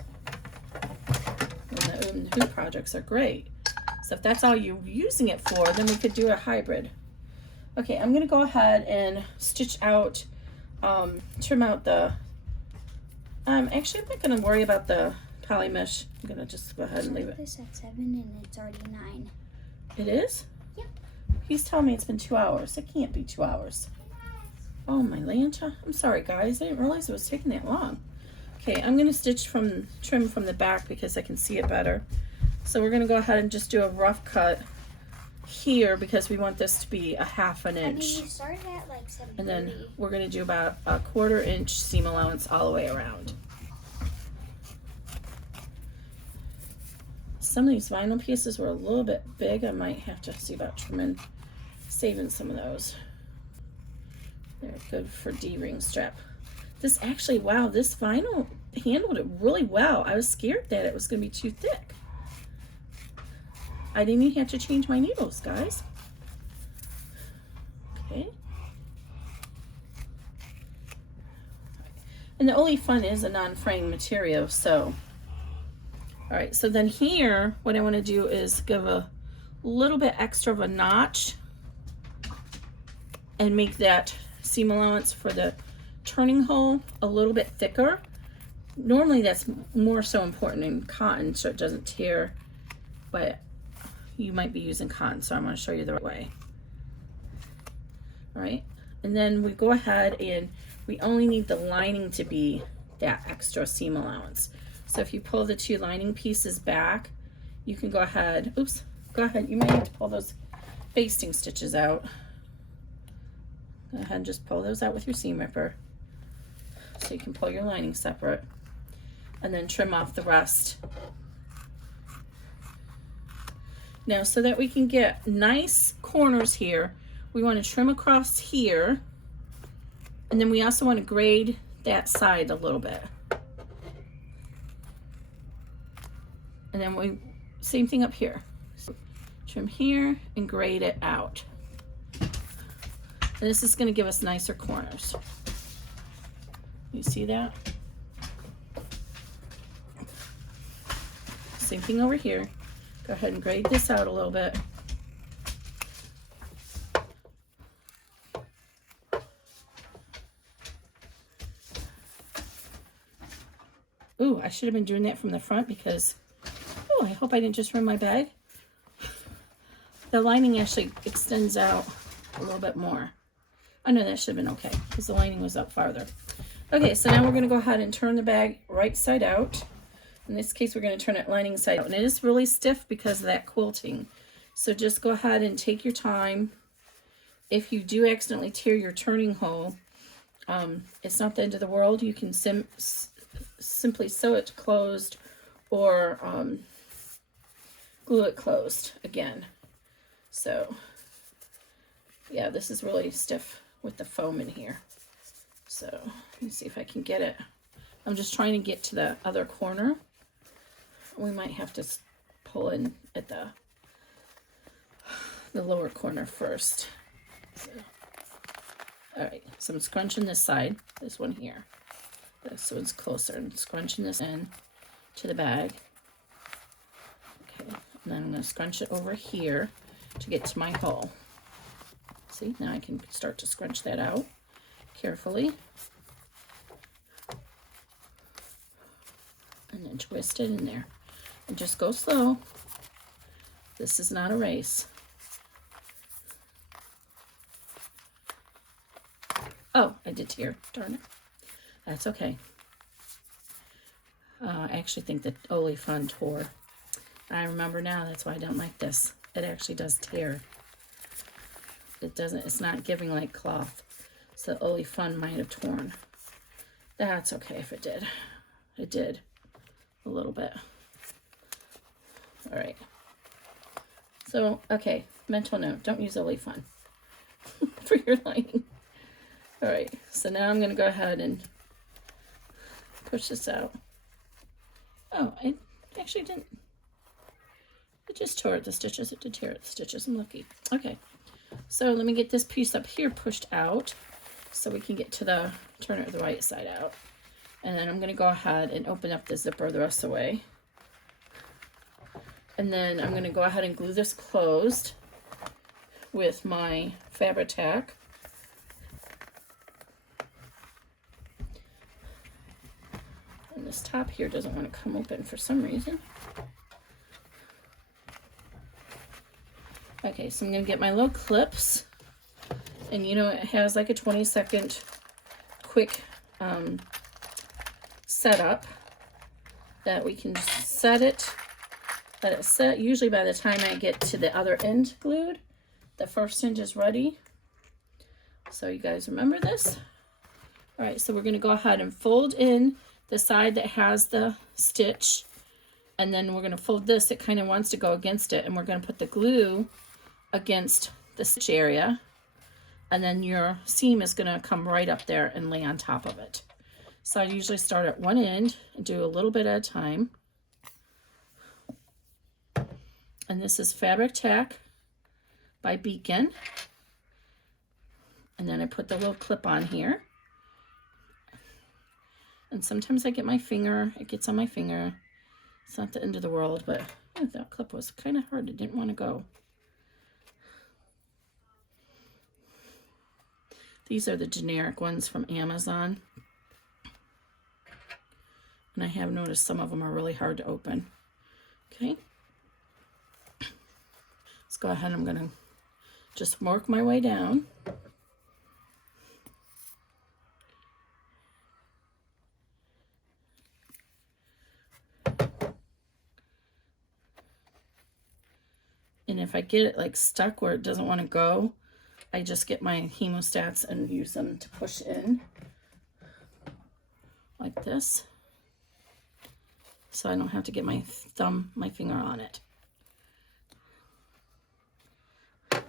And the hoop projects are great. So if that's all you're using it for, then we could do a hybrid. Okay, I'm gonna go ahead and stitch out, trim out the, actually I'm not gonna worry about the poly mesh. I'm gonna just go ahead and leave it. This at 7 and it's already 9. It is? Yep. He's telling me it's been 2 hours. It can't be 2 hours. Oh, my Lanta. I'm sorry, guys. I didn't realize it was taking that long. Okay, I'm going to trim from the back because I can see it better. So we're going to go ahead and just do a rough cut here because we want this to be a 1/2 inch. I mean, you started at like 7:30. And then we're going to do about a 1/4 inch seam allowance all the way around. Some of these vinyl pieces were a little bit big. I might have to see about saving some of those. They're good for D-ring strap. This actually, wow, this vinyl handled it really well. I was scared that it was going to be too thick. I didn't even have to change my needles, guys. Okay. And the OLY Fun is a non-fraying material, so. All right, so then here, what I want to do is give a little bit extra of a notch and make that seam allowance for the turning hole a little bit thicker. Normally that's more so important in cotton so it doesn't tear, but you might be using cotton, so I'm going to show you the right way. All right, and then we go ahead and we only need the lining to be that extra seam allowance. So if you pull the 2 lining pieces back, you can go ahead, oops, go ahead, you might have to pull those basting stitches out. Go ahead and just pull those out with your seam ripper so you can pull your lining separate, and then trim off the rest. Now, so that we can get nice corners here, we want to trim across here, and then we also want to grade that side a little bit. And then same thing up here. So trim here and grade it out. And this is going to give us nicer corners. You see that? Same thing over here. Go ahead and grade this out a little bit. Ooh, I should have been doing that from the front because, oh, I hope I didn't just ruin my bag. The lining actually extends out a little bit more. I know that should have been okay because the lining was up farther. Okay, so now we're going to go ahead and turn the bag right side out. In this case, we're going to turn it lining side out. And it is really stiff because of that quilting. So just go ahead and take your time if you do accidentally tear your turning hole, it's not the end of the world. You can simply sew it closed or glue it closed again. So yeah, this is really stiff with the foam in here. So let me see if I can get it. I'm just trying to get to the other corner. We might have to pull in at the lower corner first. So, all right, so I'm scrunching this side, this one here. This one's closer, and scrunching this in to the bag. Okay, and then I'm going to scrunch it over here to get to my hole. See, now I can start to scrunch that out carefully. And then twist it in there. And just go slow. This is not a race. Oh, I did tear. Darn it. That's okay. I actually think that OLY Fun tore. I remember now, that's why I don't like this. It actually does tear. It doesn't, it's not giving like cloth. So OLY Fun might have torn. That's okay if it did. It did. A little bit. All right. So, okay, mental note, don't use OLY Fun for your lining. All right, so now I'm going to go ahead and push this out. Oh, I actually didn't. It just tore at the stitches. It did tear at the stitches. I'm lucky. Okay, so let me get this piece up here pushed out so we can get to the, turn it the right side out. And then I'm going to go ahead and open up the zipper the rest of the way. And then I'm going to go ahead and glue this closed with my Fabri-Tac. And this top here doesn't want to come open for some reason. Okay, so I'm going to get my little clips. And you know, it has like a 20-second quick setup that we can just set it, let it set. Usually by the time I get to the other end glued, the first end is ready. So you guys remember this? All right, so we're going to go ahead and fold in the side that has the stitch, and then we're going to fold this. It kind of wants to go against it, and we're going to put the glue against the stitch area, and then your seam is going to come right up there and lay on top of it. So I usually start at one end and do a little bit at a time. And this is Fabri-Tac by Beacon. And then I put the little clip on here. And sometimes I get my finger, it gets on my finger. It's not the end of the world, but that clip was kind of hard. It didn't want to go. These are the generic ones from Amazon. And I have noticed some of them are really hard to open. Okay. Let's go ahead. I'm going to just work my way down. And if I get it like stuck where it doesn't want to go, I just get my hemostats and use them to push in like this. So I don't have to get my finger on it. A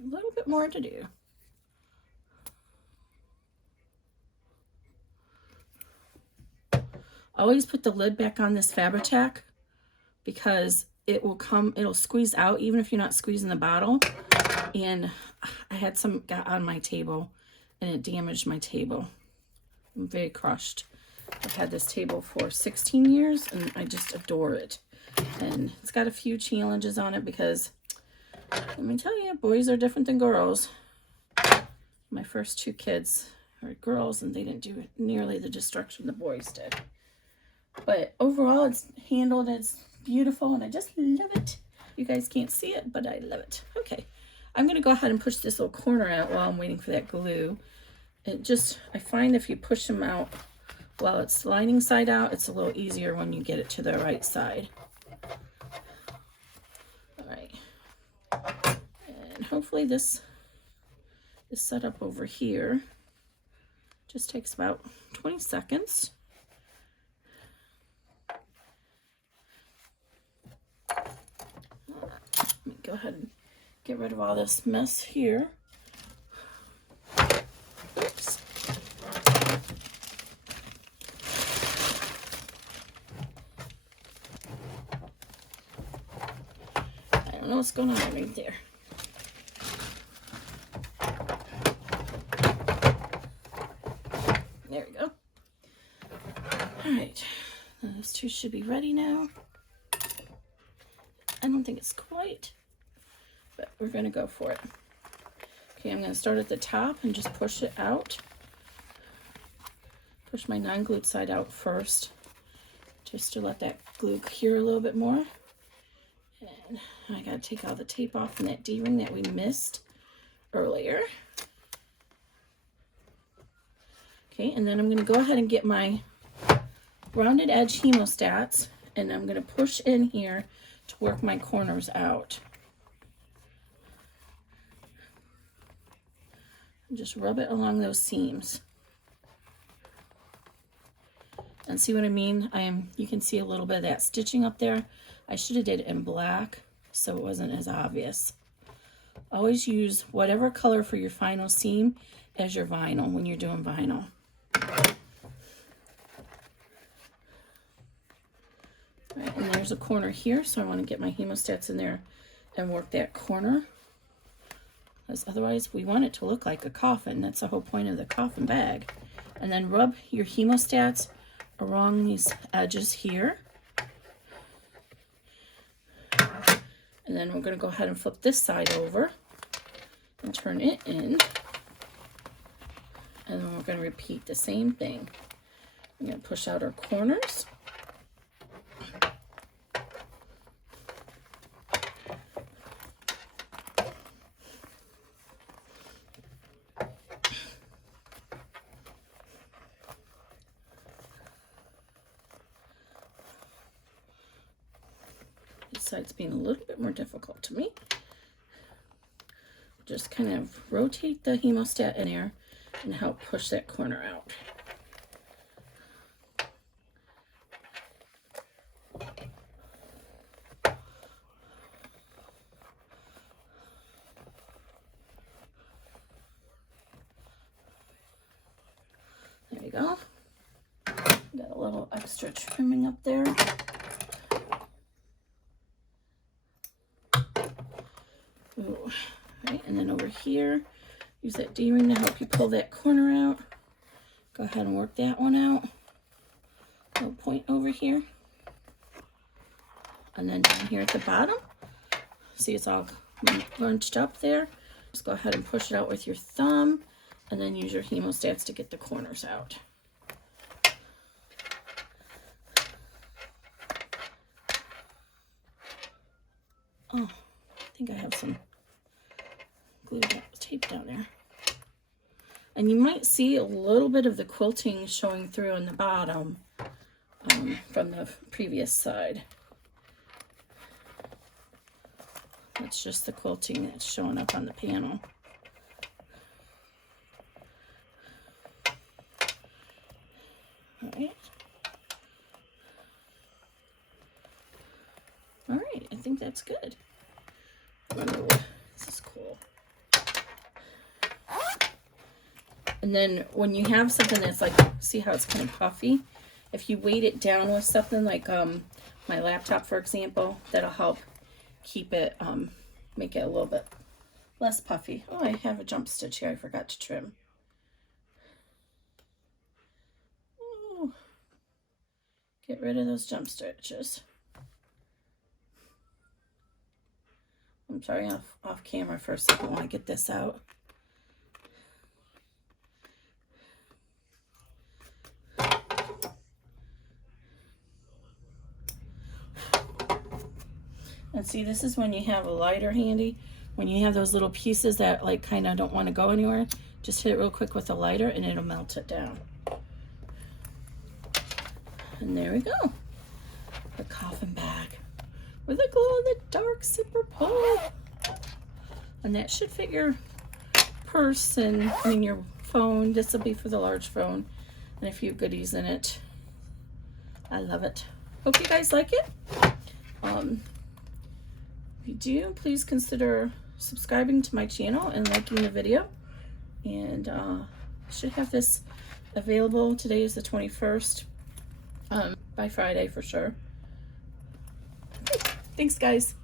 little bit more to do. Always put the lid back on this Fabri-Tac because it will come, it'll squeeze out even if you're not squeezing the bottle. And I had some got on my table and it damaged my table. I'm very crushed. I've had this table for 16 years and I just adore it. And it's got a few challenges on it because, let me tell you, boys are different than girls. My first two kids are girls and they didn't do nearly the destruction the boys did. But overall, it's handled, it's beautiful, and I just love it. You guys can't see it, but I love it. Okay, I'm going to go ahead and push this little corner out while I'm waiting for that glue. I find if you push them out while it's lining side out, it's a little easier when you get it to the right side. All right. And hopefully this is set up over here. Just takes about 20 seconds. Let me go ahead and get rid of all this mess here. Oops. I don't know what's going on right there. There we go. All right, those two should be ready now. I don't think it's quite, but we're gonna go for it. Okay, I'm gonna start at the top and just push it out. Push my non-glued side out first, just to let that glue cure a little bit more. And I gotta take all the tape off from that D-ring that we missed earlier. Okay, and then I'm gonna go ahead and get my rounded edge hemostats, and I'm gonna push in here to work my corners out. And just rub it along those seams. And see what I mean? You can see a little bit of that stitching up there. I should have did it in black so it wasn't as obvious. Always use whatever color for your final seam as your vinyl when you're doing vinyl. All right, and there's a corner here, so I want to get my hemostats in there and work that corner. Because otherwise we want it to look like a coffin. That's the whole point of the coffin bag. And then rub your hemostats along these edges here. And then we're going to go ahead and flip this side over and turn it in. And then we're going to repeat the same thing. I'm going to push out our corners. This side's being a little bit more difficult to me. Just kind of rotate the hemostat in there and help push that corner out. There you go. Got a little extra trimming up there. Ooh. Right, and then over here, use that D-ring to help you pull that corner out. Go ahead and work that one out. Little point over here. And then down here at the bottom, see it's all bunched up there. Just go ahead and push it out with your thumb, and then use your hemostats to get the corners out. Oh, I think I have some tape down there. And you might see a little bit of the quilting showing through on the bottom from the previous side. That's just the quilting that's showing up on the panel. All right. All right, I think that's good. Oh, this is cool. And then when you have something that's like, see how it's kind of puffy? If you weight it down with something like my laptop, for example, that'll help keep it, make it a little bit less puffy. Oh, I have a jump stitch here I forgot to trim. Ooh. Get rid of those jump stitches. I'm sorry, off camera for a second while I get this out. And see, this is when you have a lighter handy. When you have those little pieces that like kind of don't want to go anywhere, Just hit it real quick with a lighter and it'll melt it down. And there we go. The coffin bag with a glow-in-the-dark zipper pull. And that should fit your purse and your phone. This will be for the large phone and a few goodies in it. I love it. Hope you guys like it. If you do, please consider subscribing to my channel and liking the video. And should have this available. Today is the 21st. By Friday for sure. Okay, thanks guys.